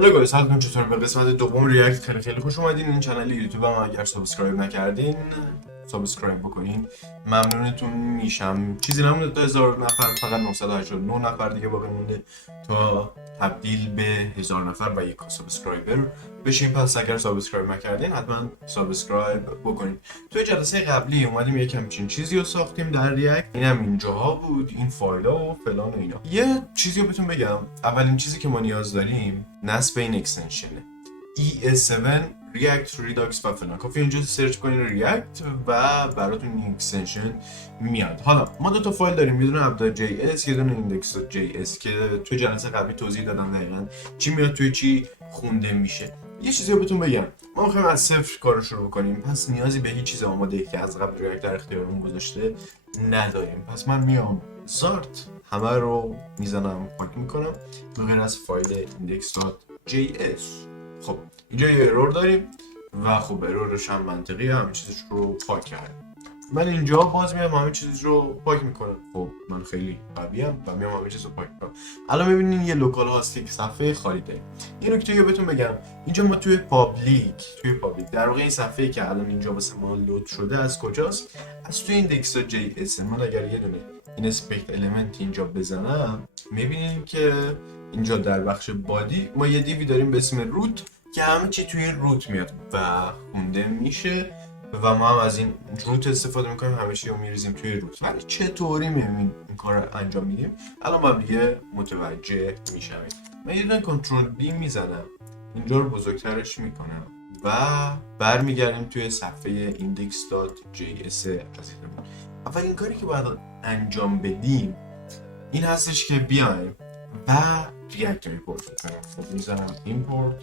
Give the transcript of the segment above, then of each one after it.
هلو سلام، چطور؟ به قسمت دوم ریاکت خیلی خوش اومدین. این کانال یوتیوب هم اگر سابسکرایب نکردین سابسکرایب بکنین، ممنونتون میشم. چیزی نمونده تا 1000 نفر، فقط 989 نفر دیگه باقی مونده تا تبدیل به 1000 نفر و یک سابسکرایبر بشین. پس اگر سابسکرایب نکردین حتما سابسکرایب بکنین. توی جلسه قبلی اومدیم یک همچین چیزی رو ساختیم در ریاکت. اینم اینجاها بود، این فایلا و فلان و اینا. یه چیزی رو بهتون بگم، اولین چیزی که ما نیاز داریم نصب این اکستنشنه Ep2 React Redux و فلان. کافی اینجا سرچ کنین ریاکت و براتون این اکستنشن میاد. حالا ما دو تا فایل داریم، یه دونه app.js یه دونه index.js که توی جلسه قبلی توضیح دادم دقیقاً چی میاد توی چی خونده میشه. یه چیزی رو بهتون بگم، ما می‌خوایم از صفر کارو شروع بکنیم، پس نیازی به هیچ چیز آماده که از قبل ریاکت در اختیارمون گذاشته نداریم. پس من میام زارت همه رو میزنم، پاک میکنم به غیر از فایل index.js. خب اینجا یه ارور داریم و خب ارورش هم منطقیه، همه چیزش رو پاک کردم. من اینجا باز میام همه چیز رو پاک میکنم. خب من خیلی قویم و میام همه چیز رو پاک میکنم. الان میبینین یه لوکال هاست یک صفحه خالی داریم. این نکته رو بهتون بگم، اینجا ما توی پابلیک در واقع این صفحه‌ای که الان اینجا واسه ما لود شده از کجاست؟ از توی index.js. من اگر یه دونه اینسپکت المنت اینجا بزنم میبینین که اینجا در بخش بادی ما یه دیوی داریم به اسم روت که همه چی توی این روت میاد و خونده میشه و ما هم از این روت استفاده میکنیم، همه چی رو میریزیم توی روت. ولی چطوری میبینیم این کار رو انجام میدیم؟ الان با دیگه متوجه میشوید. من یه دونه کنترل بی میزنم، اینجا رو بزرگترش میکنم و برمیگردیم توی صفحه index.js عزیزمون. اولین کاری که باید انجام بدیم این هستش که بیایم و ریاکت رو ایمپورت کنیم. خب میزنم ایمپورت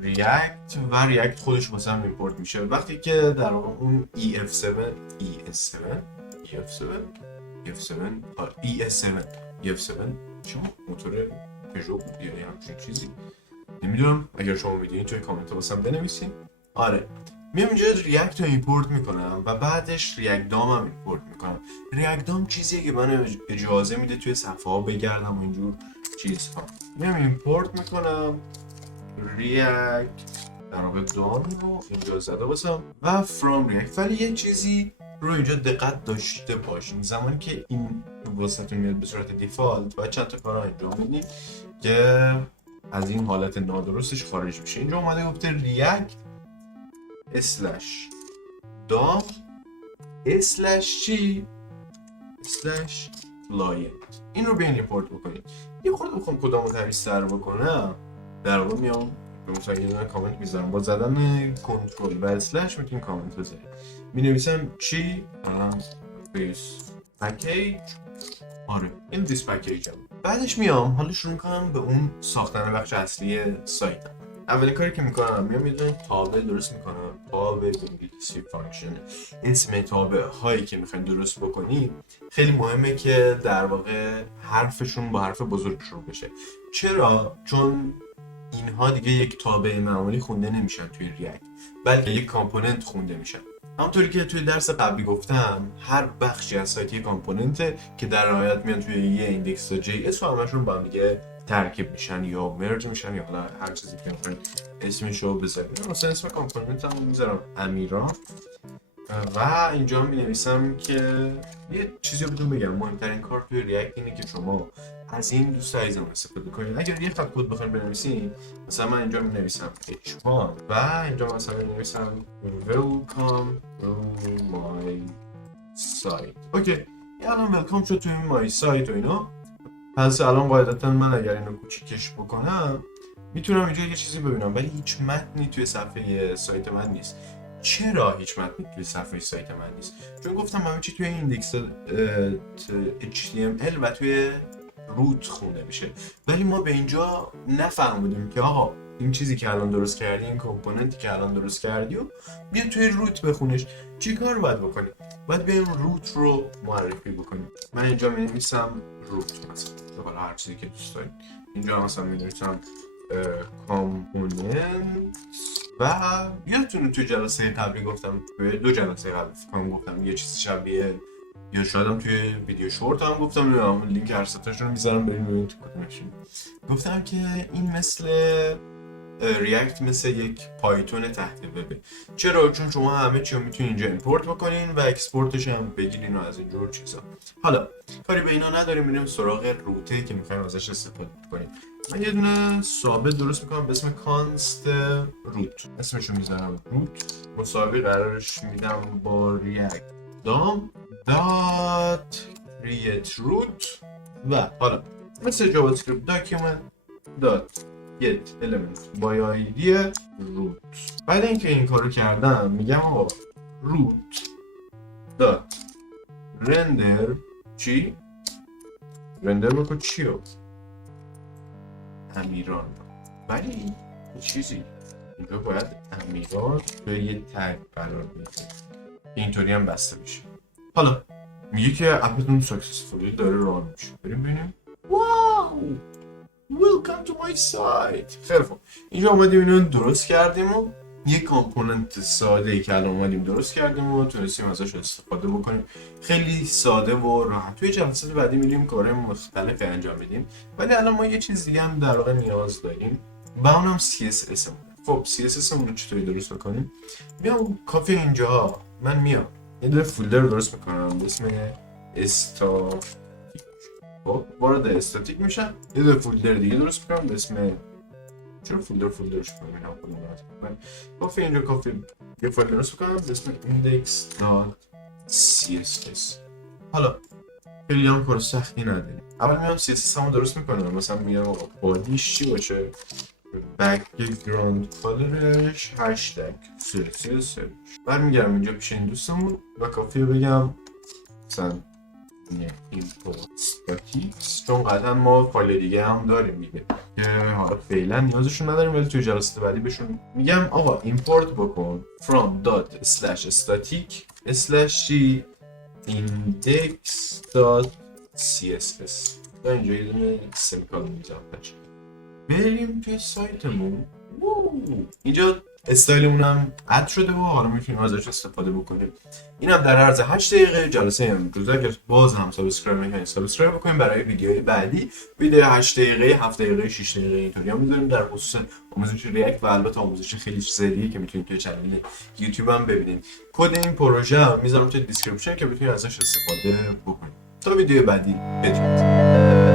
ریاکت و ریاکت خودش واسه هم ایمپورت میشه. وقتی که در واقع اون EF7 شما موتور پژو بود یا همچین چیزی نمیدونم، اگر شما میدونید توی کامنت ها واسه هم بنویسین. آره میام اینجا ریاکت رو ایمپورت میکنم و بعدش ریاکت دام هم ایمپورت میکنم. ریاکت دام چیزیه که من اجازه میده توی صفحه ها بگردم و اینجور چیزها. میام ایمپورت میکنم ریاکت در واقع دام رو اینجا زده باشم و فرام ریاکت. ولی یه چیزی رو اینجا دقت داشته باشین، زمانی که این واسهتون میاد به صورت دیفالت باید چند تا کار انجام بدین که از این حالت نادرستش خارج بشه. اینجا اومده گفته ریاکت اسلش دام اسلش چی؟ اسلش کلاینت. این رو بیاین ایمپورت بکنید. یه خورده بخوام کدامو تمیزتر بکنم، در واقع میام به مثلا یه دونه کامنت میذارم، با زدن کنترل و اسلش میتونیم کامنت بذاریم. مینویسم چی؟ this package. آره این this package هم. بعدش میام حالا شروع میکنم به اون ساختن بخش اصلی سایت. اولین کاری که میکنم میام یه دونه تابل درست میکنم، تابل انگلیسی فانکشن. اسم تابل هایی که میخوایم درست بکنیم خیلی مهمه که در واقع حرفشون با حرف بزرگ شروع بشه. چرا؟ چون اینها دیگه یک تابع معمولی خونده نمیشن توی ریاکت، بلکه یک کامپوننت خونده میشن. همونطوری که توی درس قبلی گفتم هر بخشی از سایت یک کامپوننته که در نهایت میان توی یه index.js و همشون با هم دیگه ترکیب میشن یا مرج میشن یا حالا هر چیزی که میخواین اسمشو بذارید. مثلا اسم کامپوننت هم میذارم امیران و اینجا می نویسم که یه چیزی رو بهتون بگم، مهمترین کار توی ریاکت اینه که شما از این دوست عزیزم استفاده کنید. اگر یه خط کد بخواید بنویسین، مثلا من اینجا می نویسم h1 و اینجا مثلا می نویسم welcome to my site. اوکی الان welcome شد توی my site و اینا. پس الان قاعدتا من اگر اینو کوچیکش بکنم میتونم اینجا یه چیزی ببینم، ولی هیچ متنی توی صفحه سایت من نیست. چرا هیچ متنی توی صفحه سایت من نیست؟ چون گفتم همه چی توی index.html و توی روت خونده میشه، ولی ما به اینجا نفهمیدیم که آقا این چیزی که الان درست کردی، این کامپوننتی که الان درست کردی و بیا توی روت بخونش. چی کار باید بکنیم؟ باید بیایم روت رو معرفی بکنیم. من اینجا می‌نویسم روت مثلا، حالا هر چیزی که دوست دارید. اینجا مثلا می‌نویسم کامپوننت و یادتونه توی جلسه قبلی گفتم، توی دو جلسه قبلی گفتم یه چیز شبیه، یا شاید هم توی ویدیو شورت هم گفتم، لینک هر ستاشون رو میذارم بریم ببینید تو کدومشون. گفتم که این مثل ریاکت مثل یک پایتون تحت وبه. چرا؟ چون شما همه چی رو میتونین اینجا ایمپورت بکنین و اکسپورتش هم بگیرین و از اینجور چیزا. حالا کاری به اینا نداریم، میریم سراغ روته که میخوایم ازش استفاده کنیم. من یه دونه ثابت درست میکنم به اسم کانست روت، اسمشو میذارم روت، مساوی قرارش میدم با ریاکت دام دات create root و حالا مثل جاوا اسکریپت داکیومنت دات get element by id root. بعد اینکه این کارو کردم میگم آقا root دات render چی؟ رندر بکن چیو؟ امیران. ولی این چیزی اینجا باید امیران به یه تگ قرار بده، اینطوری هم بسته بشه. حالا میگه که اپتون ساکسسفولی داره ران میشه. بریم ببینیم. واو Welcome to my site. خیلی خوب، اینجا اومدیم اینو درست کردیم و یه کامپوننت ساده ای که الان اومدیم درست کردیم و تونستیم ازش استفاده بکنیم. خیلی ساده و راحت. توی جلسات بعدی میریم کارهای مختلفی انجام میدیم، ولی الان ما یه چیز دیگه هم در واقع نیاز داریم و اونم CSS مون. خب CSS مون رو چطوری درست بکنیم؟ بیام کافی اینجا من میام یه دونه فولدر درست میکنم به اسم ستاپ. خب وارد استاتیک میشم، یه دونه فولدر دیگه درست میکنم به اسم چرا فولدرش کنم اینا خودم من کافی اینجا کافی یه فایل درست میکنم به اسم Index.css. حالا خیلی هم کار سختی نداریم. اول میام CSS همو درست میکنم، مثلا میام بادیش چی باشه، بک‌گراند کالرش هشتگ CSS. برمیگردم اینجا پیش این دوستمون و کافیه بگم مثلا Import-Index.html-in-React، چون قطعا ما فایل دیگه هم داریم میگه که حالا فعلا نیازشون نداریم، ولی توی جلسات بعدی بهشون میگم آقا ایمپورت بکن from./static/index.css. تا اینجا یه دونه سمیکالون میذارم. بریم توی سایتمون. اینجا استایلمون هم اد شده و حالا میتونیم ازش استفاده بکنیم. اینم در عرض 8 دقیقه جلسه امروز. اگر باز هم سابسکرایب نکنید سابسکرایب بکنید برای ویدیوهای بعدی. ویدیو 8 دقیقه، 7 دقیقه، 6 دقیقه اینطوری هم میذاریم در خصوص آموزش ریاکت و البته آموزش خیلی سریعی که میتونید توی کانال یوتیوب هم ببینید. کد این پروژه هم میذارم توی دیسکریپشن که بتونید ازش استفاده بکنید. تا ویدیو بعدی بدرود.